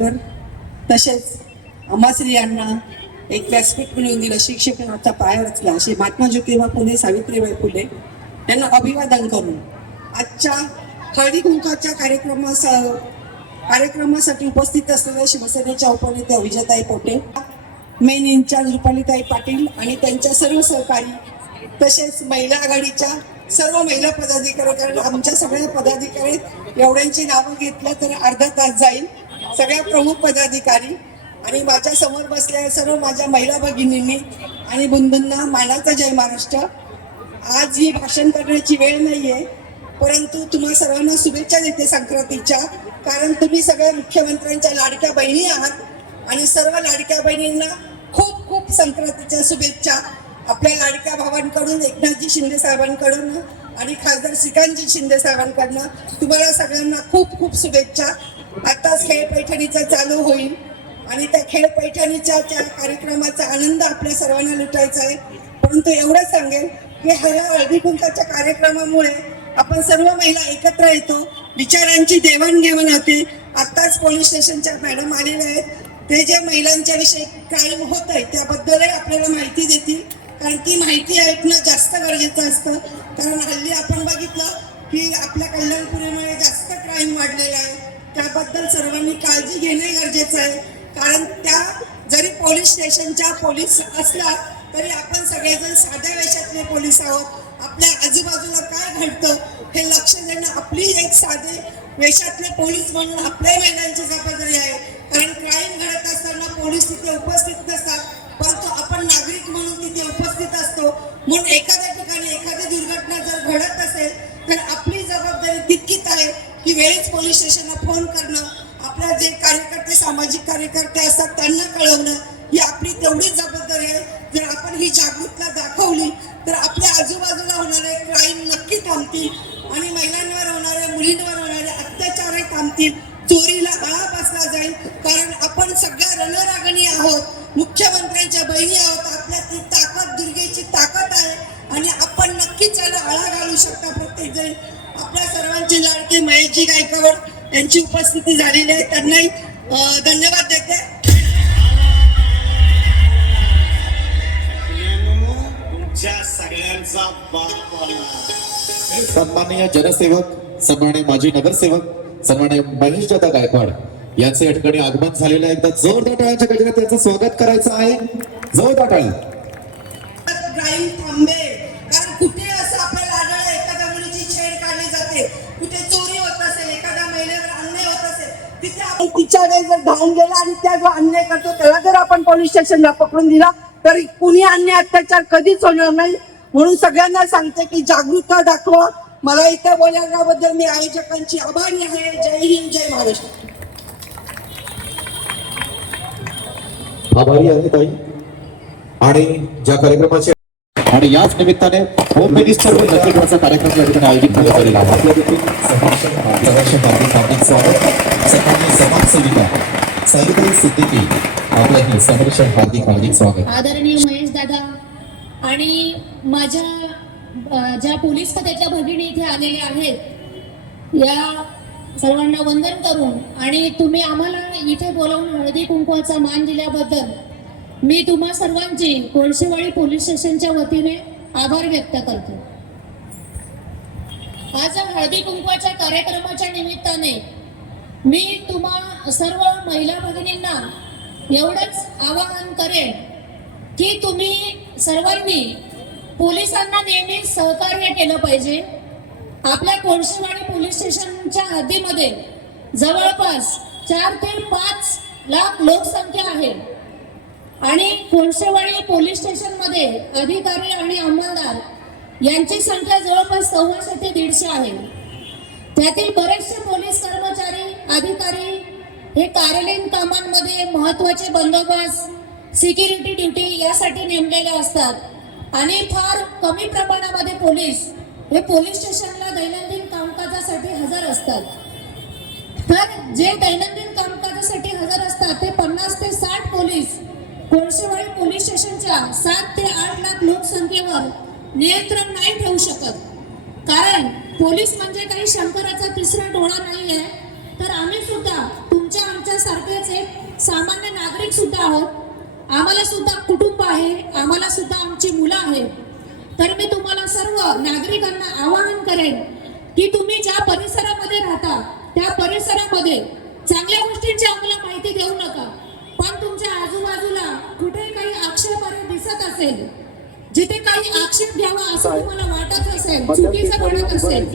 आंबेडकर तसेच अमाश्री यांना एक व्यासपीठ मिळवून दिलं शिक्षणाचा पाया रचला असे महात्मा ज्योतिबा फुले सावित्रीबाई फुले यांना अभिवादन करून आजच्या हळदी कुंकाच्या कार्यक्रमास कार्यक्रमासाठी उपस्थित असलेल्या शिवसेनेच्या उपनेत्या विजयताई पोटे मेन इन्चार्ज रुपालीताई पाटील आणि त्यांच्या सर्व सहकारी तसेच महिला आघाडीच्या सर्व महिला पदाधिकारी कारण आमच्या सगळ्या पदाधिकारी एवढ्यांची नावं घेतलं तर अर्धा तास जाईल. सगळ्या प्रमुख पदाधिकारी आणि माझ्यासमोर बसलेल्या सर्व माझ्या महिला भगिनींनी आणि बुंदूंना मानाचा जय महाराष्ट्र. आज ही भाषण करण्याची वेळ नाहीये परंतु तुम्हा सर्वांना शुभेच्छा देते संक्रांतीच्या. कारण तुम्ही सगळ्या मुख्यमंत्र्यांच्या लाडक्या बहिणी आहात आणि सर्व लाडक्या बहिणींना खूप खूप संक्रांतीच्या शुभेच्छा. आपल्या लाडक्या भावांकडून एकनाथजी शिंदे साहेबांकडून आणि खासदार श्रीकांतजी शिंदे साहेबांकडनं तुम्हाला सगळ्यांना खूप खूप शुभेच्छा. आताच खेळ पैठणीचा चालू होईल. आणि त्या खेळ पैठणीच्या त्या कार्यक्रमाचा आनंद आपल्या सर्वांना लुटायचा आहे. परंतु एवढंच सांगेल की ह्या हळदी कुंकाच्या कार्यक्रमामुळे आपण सर्व महिला एकत्र येतो. विचारांची देवाणघेवाण होते. आत्ताच पोलीस स्टेशनच्या मॅडम आलेल्या आहेत. ते जे महिलांच्या विषयी क्राईम होत आहे त्याबद्दलही आपल्याला माहिती देतील. कारण ती माहिती ऐकणं जास्त गरजेचं असतं. कारण हल्ली आपण बघितलं की आपल्या कल्याणपुरीमुळे जास्त क्राईम वाढलेला आहे. त्याबद्दल सर्वांनी काळजी घेणे गरजेचं आहे. कारण त्या जरी पोलीस स्टेशनच्या पोलीस असला तरी आपण सगळेजण साध्या वेशातले पोलीस आहोत. आपल्या आजूबाजूला काय घडतं हे लक्ष देणं आपली एक साधे वेशातले पोलीस म्हणून आपल्या महिलांची जबाबदारी आहे. कारण क्राईम घडत असताना पोलीस तिथे उपस्थित नसतात परंतु आपण नागरिक म्हणून तिथे उपस्थित असतो. म्हणून एखाद्या ठिकाणी एखादी दुर्घटना जर घडत असेल तर आपली जबाबदारी तितकीच आहे. की वेळेच पोलीस स्टेशनला फोन करणं आपल्या जे कार्यकर्ते सामाजिक कार्यकर्ते असतात त्यांना कळवणं ही आपली तेवढीच जबाबदारी आहे. जर आपण ही जागरूकता दाखवली तर आपल्या आजूबाजूला होणारे क्राईम नक्की थांबतील. आणि महिलांवर होणारे मुलींवर होणारे अत्याचारही थांबतील. चोरीला आळा बसला जाईल. कारण आपण सगळ्या रणरागणी आहोत. मुख्यमंत्र्यांच्या बहिणी आहोत. आपल्या ती ताकद दुर्गेची ताकद आहे. आणि आपण नक्कीच त्याला आळा घालू शकता प्रत्येक जण सर्वांचे लाडके महेशजी गायकवाड यांची उपस्थिती झालेली आहे. त्यांनाही धन्यवाद देते. सन्माननीय जनसेवक सन्माननीय माजी नगरसेवक सन्माननीय महेश दादा गायकवाड यांचं या ठिकाणी आगमन झालेलं आहे. एकदा जोरदार टाळ्यांच्या गजरात त्यांचं स्वागत करायचं आहे. जोरदार टाळी. तिच्या वेळेस जर धावून गेला आणि त्या जो अन्याय करतो त्याला जर आपण पोलीस स्टेशनला पकडून दिला तर कुणी अन्याय अत्याचार कधीच होणार नाही. म्हणून सगळ्यांना सांगते की जागरूकता दाखवा. मला इथे बोलण्याबद्दल मी आयोजकांची आभारी आहे. जय हिंद जय महाराष्ट्र. आभारी आहे ताई. आणि ज्या कार्यक्रमाचे आणि याच निमित्ताने होम मिनिस्टर कार्यक्रम या ठिकाणी आयोजित करण्यात आलेला आहे आपल्या देखील स्वागत. समाजसेविका सिद्दीकी सहर्ष हार्दिक हार्दिक स्वागत आदरणीय महेश दादा आणि माझ्या ज्या पोलीस खात्याच्या भगिनी इथे आलेल्या आहेत या सर्वांना वंदन करून आणि तुम्ही आम्हाला इथे बोलावून हळदी कुंकवाचा मान दिल्याबद्दल मी तुम्हा सर्वांची कोळशेवाडी पोलीस स्टेशनच्या वतीने आभार व्यक्त करतो. आज हळदी कुंकवाच्या कार्यक्रमाच्या निमित्ताने मी तुम्हा सर्व महिला भगिनींना एवढंच आवाहन करेन की तुम्ही सर्वांनी पोलिसांना नेहमी सहकार्य केलं पाहिजे. आपल्या कोळशेवाडी पोलीस स्टेशनच्या हद्दीमध्ये जवळपास चार ते पाच लाख लोकसंख्या आहे. आणि कोळशेवाडी पोलीस स्टेशनमध्ये अधिकारी आणि अंमलदार यांची संख्या जवळपास सव्वाशे ते दीडशे आहे. त्यातील बरेचसे पोलीस कर्मचारी अधिकारी हे कार्यालयीन कामांमध्ये महत्त्वाचे बंदोबस्त सिक्युरिटी ड्युटी यासाठी नेमलेले असतात. आणि फार कमी प्रमाणामध्ये पोलीस हे पोलीस स्टेशनला दैनंदिन कामकाजासाठी हजर असतात. तर जे दैनंदिन कामकाजासाठी हजर असतात ते पन्नास ते साठ पोलीस कोळशेवाडी पोलीस स्टेशनच्या सात ते आठ लाख लोकसंख्येवर नियंत्रण नाही ठेवू शकत. कारण पोलीस म्हणजे काही शंकराचा तिसरा डोळा नाही आहे तर आम्ही सुद्धा तुमच्या आमच्या सारखेच एक सामान्य नागरिक सुद्धा आहोत. आम्हाला सुद्धा कुटुंब आहे आम्हाला सुद्धा आमची मुलं आहेत. तर मी तुम्हाला सर्व नागरिकांना आवाहन करेन की तुम्ही ज्या परिसरामध्ये राहता त्या परिसरामध्ये चांगल्या गोष्टींची आम्हाला माहिती देऊ नका. पण तुमच्या आजूबाजूला कुठे काही आक्षेपार्ह दिसत असेल जिथे काही आक्षेप घ्यावा असं तुम्हाला वाटत असेल चुकीचं वाटत असेल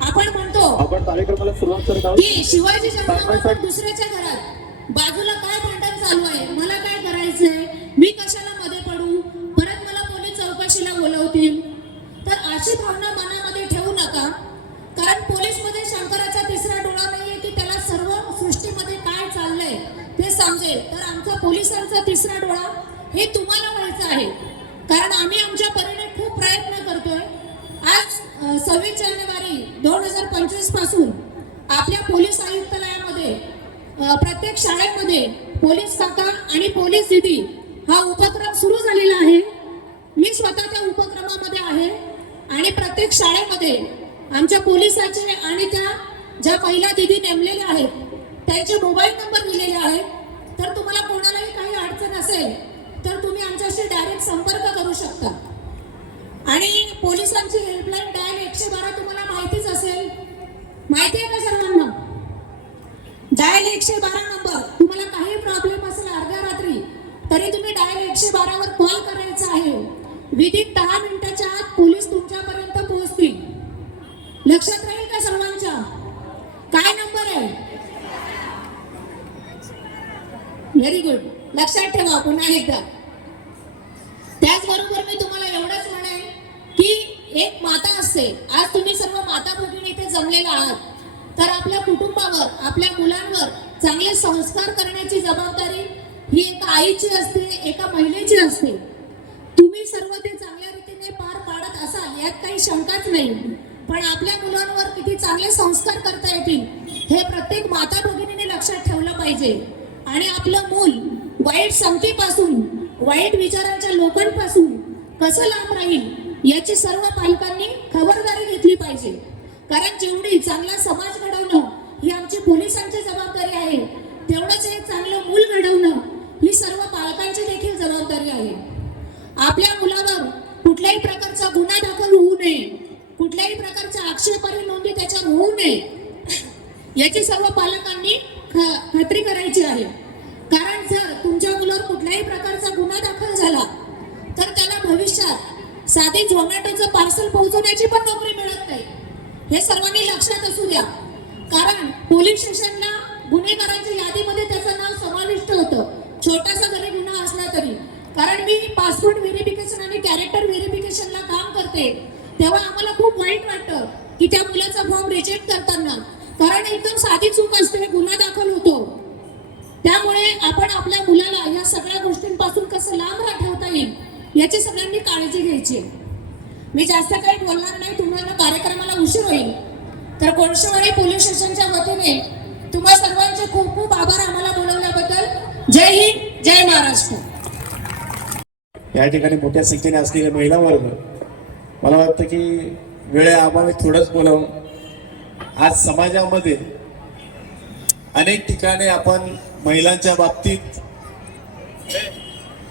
आपण म्हणतो आपण कार्यक्रमाला सुरुवात करत आहोत. की शिवाजी दुसऱ्याच्या घरात बाजूला काय भांडण चालू आहे मला काय करायचंय मी कशाला मध्ये पडू? परत मला पोलीस चौकशीला बोलवतील? तर अशी भावना मनामध्ये ठेवू नका कारण पोलीसमध्ये शंकराचा तिसरा डोळा नाहीये की त्याला सर्व सृष्टीमध्ये काय चाललंय ते समजेल. तर आमचा पोलिसांचा तिसरा डोळा हे तुम्हाला व्हायचं आहे. कारण आम्ही आमच्या परीने खूप प्रयत्न करतोय. आज सव्वीस जानेवारी दोन हजार पंचवीसपासून आपल्या पोलीस आयुक्तालयामध्ये प्रत्येक शाळेमध्ये पोलीस काका आणि पोलीस दिदी हा उपक्रम सुरू झालेला आहे. मी स्वतः त्या उपक्रमामध्ये आहे आणि प्रत्येक शाळेमध्ये आमच्या पोलिसाचे आणि त्या ज्या पहिल्या दिदी नेमलेल्या आहेत त्यांचे मोबाईल नंबर दिलेले आहेत तर तुम्हाला कोणालाही काही अडचण असेल तर तुम्ही आमच्याशी डायरेक्ट संपर्क करू शकता आणि पोलिसांची हेल्पलाईन डायल एकशे बारा तुम्हाला माहितीच असेल माहिती आहे का सर्वांना डायल एकशे बारा नंबर तुम्हाला काही प्रॉब्लेम असेल अर्ध्या रात्री तरी तुम्ही डायल एकशे बारावर कॉल करायचा आहे विदिन दहा मिनिटाच्या आत पोलीस तुमच्यापर्यंत पोहोचतील. लक्षात राहील का सर्वांच्या? काय नंबर आहे? व्हेरी गुड लक्षात ठेवा पुन्हा एकदा. त्याचबरोबर मी तुम्हाला एवढंच म्हणेन की एक माता असते. आज तुम्ही सर्व माता भगिनी इथे जमलेला आहात. तर आपल्या कुटुंबावर आपल्या मुलांवर चांगले संस्कार करण्याची जबाबदारी ही एका आईची असते एका महिलेची असते. तुम्ही सर्व ते चांगल्या रीतीने पार पाडत असाल यात काही शंकाच नाही. पण आपल्या मुलांवर किती चांगले संस्कार करता येतील हे प्रत्येक माता भगिनीने लक्षात ठेवलं पाहिजे. आणि आपलं मूल वाईट संगतीपासून वाईट विचारांच्या लोकांपासून कसं लांब राहील याची सर्व पालकांनी खबरदारी घेतली पाहिजे. कारण जेवढी चांगला समाज घडवणं ही आमची पोलिसांची जबाबदारी आहे तेवढंच एक चांगलं मूल घडवणं ही सर्व पालकांची देखील जबाबदारी आहे. आपल्या मुलावर कुठल्याही प्रकारचा गुन्हा दाखल होऊ नये. कुठल्याही प्रकारच्या आक्षेपार्ह नोंदी त्याच्यावर होऊ नये. याची सर्व पालकांनी खात्री करायची आहे. कारण जर तुमच्या मुलावर कुठल्याही प्रकारचा गुन्हा दाखल झाला तर त्याला भविष्यात साधे झोमॅटोचं पार्सल पोहोचवण्याची पण नोकरी मिळत नाही. हे सर्वांनी लक्षात असू द्या. कारण पोलीस स्टेशनला गुन्हेगारांच्या यादीमध्ये त्याचं नाव समाविष्ट होतं. छोटासा जरी गुन्हा असला तरी. कारण मी पासपोर्ट व्हेरिफिकेशन आणि कॅरेक्टर व्हेरिफिकेशनला काम करते. तेव्हा आम्हाला खूप वाईट वाटतं की त्या मुलाचा फॉर्म रिजेक्ट करताना. कारण एकदम साधी चूक असते गुन्हा दाखल होतो. त्यामुळे आपण आपल्या मुलाला या सगळ्या गोष्टींपासून कसं लांब राठवता येईल याची सगळ्यांनी काळजी घ्यायची. आहे. मी जास्त काही बोलणार नाही तुम्हाला कार्यक्रमाला उशीर होईल. तर कोळशेवाडी पोलीस स्टेशनच्या वतीने तुम्हा सर्वांचे खूप खूप आभार आम्हाला बोलवल्याबद्दल. जय हिंद जय महाराष्ट्र. या ठिकाणी मोठ्या संख्येने असलेले महिला वर्ग मला वाटतं की वेळेअभावी थोडंच बोलावं आज समाजामध्ये अनेक ठिकाणी आपण महिलांच्या बाबतीत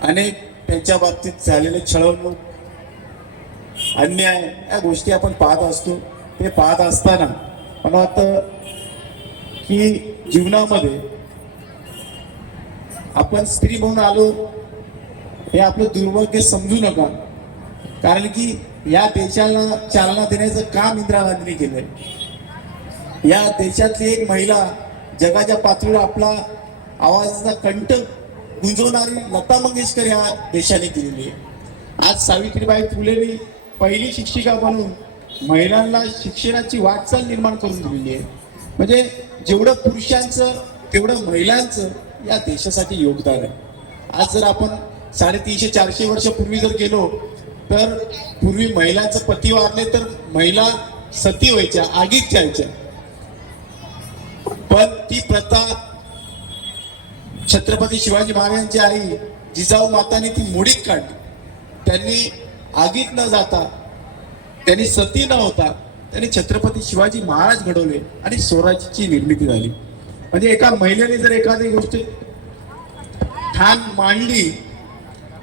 अनेक त्यांच्या बाबतीत झालेले छळवणूक अन्याय या गोष्टी आपण पाहत असतो. ते पाहत असताना मला वाटतं की जीवनामध्ये आपण स्त्री म्हणून आलो हे आपलं दुर्भाग्य समजू नका. कारण की या देशाला चालना देण्याचं काम इंदिरा गांधीने केलंय. या देशातली एक महिला जगाच्या पातळीवर आपला आवाजाचा कंठ गुंजवणारी लता मंगेशकर या देशाने केलेली आहे. आज सावित्रीबाई फुलेनी पहिली शिक्षिका बनून महिलांना शिक्षणाची वाटचाल निर्माण करून दिलेली आहे. म्हणजे जेवढं पुरुषांचं तेवढं महिलांचं या देशासाठी योगदान आहे. आज जर आपण साडेतीनशे चारशे वर्षापूर्वी जर गेलो तर पूर्वी महिलांचं पती वारले तर महिला सती व्हायच्या आगीत जायच्या. पण ती प्रथा छत्रपती शिवाजी महाराजांची आई जिजाऊ माताने ती मोडीत काढली. त्यांनी आगीत न जाता त्यांनी सती न होता त्यांनी छत्रपती शिवाजी महाराज घडवले आणि स्वराज्याची निर्मिती झाली. म्हणजे एका महिलेने जर एखादी गोष्ट ठाण मांडली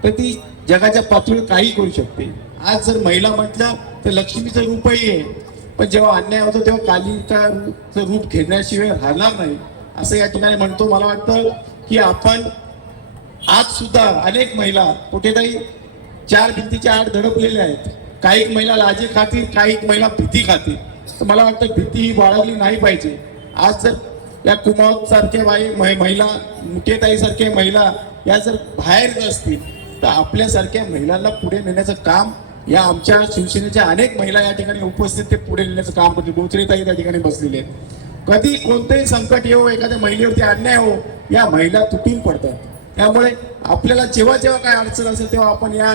तर ती जगाच्या पातळीवर काही करू शकते. आज जर महिला म्हटलं तर लक्ष्मीचं रूपही आहे. पण जेव्हा अन्याय होतो तेव्हा कालिकाचं रूप घेण्याशिवाय राहणार नाही. असं या ठिकाणी म्हणतो मला वाटतं की आपण आज सुद्धा अनेक महिला कुठेतरी चार भिंतीच्या आड धडपलेल्या आहेत. काही महिला लाजे खातील काही महिला भीती खातील. तर मला वाटतं भीती ही बाळगली नाही पाहिजे. आज जर या कुमावत सारख्या बाई मै- महिला मुकेताईसारख्या महिला या जर बाहेर असतील तर आपल्यासारख्या महिलांना पुढे नेण्याचं काम या आमच्या शिवसेनेच्या अनेक महिला या ठिकाणी उपस्थित ते पुढे नेण्याचं काम करतील. गोचरीताही त्या ठिकाणी बसलेले आहेत. कधी कोणतेही संकट येऊ एखाद्या महिलेवरती अन्याय हो या महिला तुटून पडतात. त्यामुळे आपल्याला जेव्हा जेव्हा काय अडचण असेल तेव्हा आपण या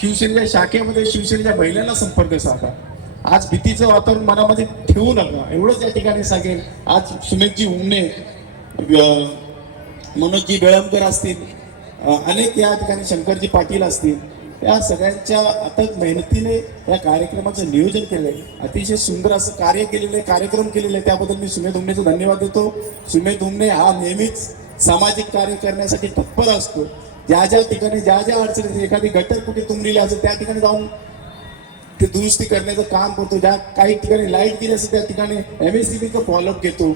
शिवसेनेच्या शाखेमध्ये शिवसेनेच्या महिलांना संपर्क साधा. आज भीतीचं वातावरण मनामध्ये ठेवू नका. एवढंच या ठिकाणी सांगेल आज सुमेधजी उमने अं, मनोजजी बेळंकर असतील अनेक या ठिकाणी शंकरजी पाटील असतील त्या सगळ्यांच्या अथक मेहनतीने या कार्यक्रमाचं नियोजन केलंय. अतिशय सुंदर असं कार्य केलेलं आहे कार्यक्रम केलेले आहे. त्याबद्दल मी सुमेध उमनेचा धन्यवाद देतो. सुमेध उमने हा नेहमीच सामाजिक कार्य करण्यासाठी तत्पर असतो. ज्या ज्या ठिकाणी ज्या ज्या अडचणी एखादी गटर कुठे तुंबलेली असेल त्या ठिकाणी जाऊन ते दुरुस्ती करण्याचं काम करतो. ज्या काही ठिकाणी लाइट गेली असेल त्या ठिकाणी एम एस सी फॉलोअप घेतो.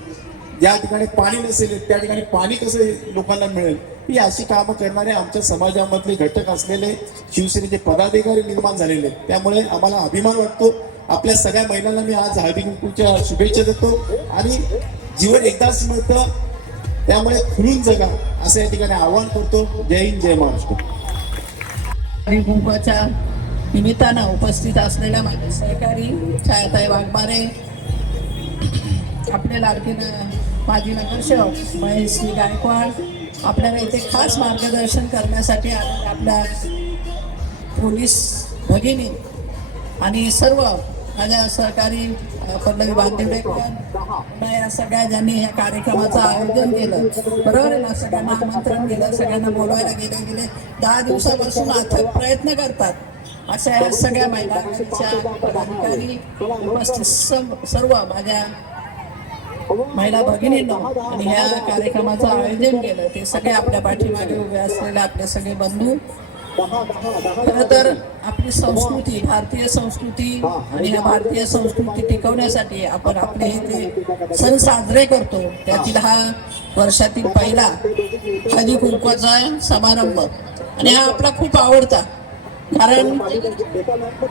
ज्या ठिकाणी पाणी नसेल त्या ठिकाणी पाणी कसं लोकांना मिळेल? ही अशी कामं करणारे आमच्या समाजामधले घटक असलेले शिवसेनेचे पदाधिकारी निर्माण झालेले त्यामुळे आम्हाला अभिमान वाटतो. आपल्या सगळ्या महिलांना मी आज हळदी कुंकूच्या शुभेच्छा देतो. आणि जीवन एकदाच मिळतं त्यामुळे खुलून जगा असं या ठिकाणी आवाहन करतो. जय हिंद जय महाराष्ट्र. हळदी कुंकवाच्या निमित्तानं उपस्थित असलेल्या माझे सहकारी छायाताई वाघमारे आपल्या लाडकीनं माजी नगरसेवक महेशजी गायकवाड आपल्याला इथे खास मार्गदर्शन करण्यासाठी आपल्या पोलीस भगिनी आणि सर्व माझ्या सहकारी पल्लवी बांदिवडेकर या सगळ्या ज्यांनी या कार्यक्रमाचं आयोजन केलं. बरोबर आहे ना? सगळ्यांना आमंत्रण केलं सगळ्यांना बोलवायला गेले गेले. दहा दिवसापासून अथक प्रयत्न करतात. अशा या सगळ्या महिलांच्या पदाधिकारी उपस्थित सर्व माझ्या महिला भगिनींना आणि ह्या कार्यक्रमाचं आयोजन केलं ते सगळे आपल्या पाठीमागे उभे असलेले आपले सगळे बंधू. खर तर आपली संस्कृती भारतीय संस्कृती आणि या भारतीय संस्कृती टिकवण्यासाठी आपण आपले हे ते सण साजरे करतो त्यातील हा वर्षातील पहिला हळदी कुंकवाचा समारंभ. आणि हा आपला खूप आवडता कारण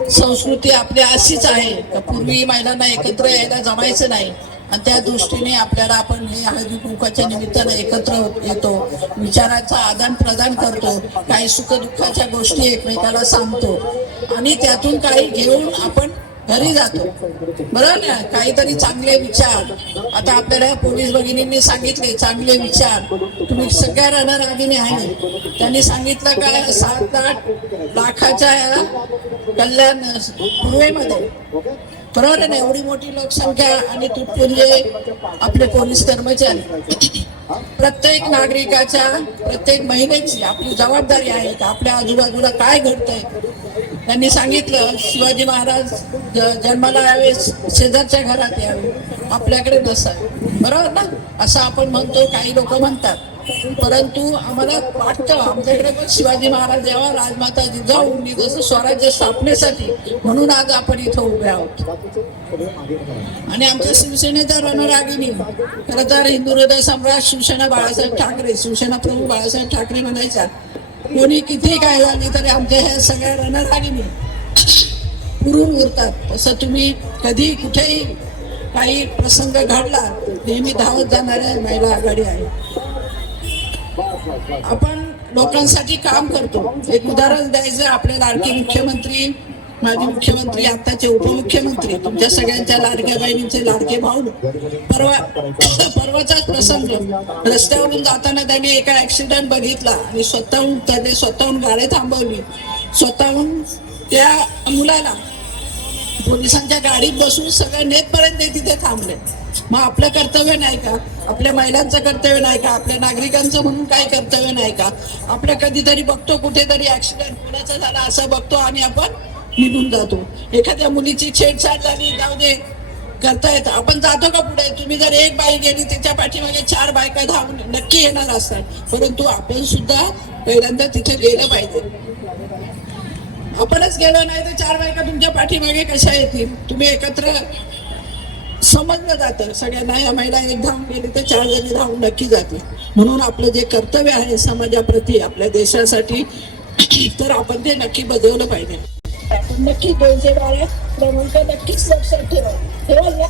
संस्कृती आपली अशीच आहे पूर्वी महिलांना एकत्र यायला जमायचं नाही आणि त्या दृष्टीने आपल्याला आपण हे हळदी कुंकाच्या निमित्तानं एकत्र येतो विचारांचा आदान प्रदान करतो काही सुखदुःखाच्या गोष्टी एकमेकाला सांगतो आणि त्यातून काही घेऊन आपण घरी जातो. बरोबर ना? काहीतरी चांगले विचार. आता आपल्याला पोलीस भगिनींनी सांगितले चांगले विचार. तुम्ही सगळ्या रणरागिणी आहे त्यांनी सांगितलं काय? सात आठ लाखाच्या या कल्याण पूर्वेमध्ये बरोबर आहे. ना एवढी मोठी लोकसंख्या आणि तुटपुंजे आपले पोलीस कर्मचारी. प्रत्येक नागरिकाच्या प्रत्येक महिलेची आपली जबाबदारी आहे का आपल्या आजूबाजूला काय घडतंय? त्यांनी सांगितलं शिवाजी महाराज ज- जन्माला यावे शेजारच्या घरात यावे आपल्याकडे नसावे बरोबर ना? असं आपण म्हणतो काही लोक म्हणतात. परंतु आम्हाला वाटतं आमच्याकडे पण शिवाजी महाराज जेव्हा राजमाता जिजाऊ जसं स्वराज्य स्थापनेसाठी म्हणून आज आपण इथं उभे आहोत. आणि आमच्या शिवसेनेच्या रणरागिणी खरं तर हिंदू हृदय सम्राट शिवसेना बाळासाहेब ठाकरे शिवसेना प्रमुख बाळासाहेब ठाकरे म्हणायच्या कोणी किती काय झाली तरी आमच्या ह्या सगळ्या रणरागिणी पुरून उरतात. तसं तुम्ही कधी कुठेही काही प्रसंग घडला नेहमी धावत जाणाऱ्या महिला आघाडी आहे आपण लोकांसाठी काम करतो. एक उदाहरण द्यायचं आपले लाडके मुख्यमंत्री माजी मुख्यमंत्री आताचे उपमुख्यमंत्री तुमच्या सगळ्यांच्या लाडक्या बहिणींचे लाडके भाऊ. परवा परवाचाच प्रसंग. रस्त्यावरून जाताना त्यांनी एका ऍक्सिडेंट बघितला आणि स्वतःहून त्याने स्वतःहून गाडी थांबवली. स्वतःहून त्या मुलाला पोलिसांच्या गाडीत बसून सगळं नेटपर्यंत ते तिथे थांबले. मग आपलं कर्तव्य नाही का? आपल्या महिलांचं कर्तव्य नाही का? आपल्या नागरिकांचं म्हणून काही कर्तव्य नाही का? आपलं कधीतरी बघतो कुठेतरी ऍक्सिडेंट कोणाचा झाला असं बघतो आणि आपण निघून जातो. एखाद्या मुलीची छेडछाड झाली जाऊ दे करता आपण जातो का पुढे? तुम्ही जर एक बाई गेली त्याच्या पाठीमागे चार बायका धावून नक्की येणार असतात. परंतु आपण सुद्धा पहिल्यांदा तिथे गेलं पाहिजे. आपणच गेलो नाही तर चार बायका तुमच्या पाठीमागे कशा येतील? तुम्ही एकत्र समजलं जातं. सगळ्यांना या महिला एक धावून गेली तर चार जणी धावून नक्की जातील. म्हणून आपलं जे कर्तव्य आहे समाजाप्रती आपल्या देशासाठी तर आपण ते नक्की बजावलं पाहिजे. आपण नक्की दोनशे बारा क्रमांक नक्कीच लक्षात ठेवा. ठेवा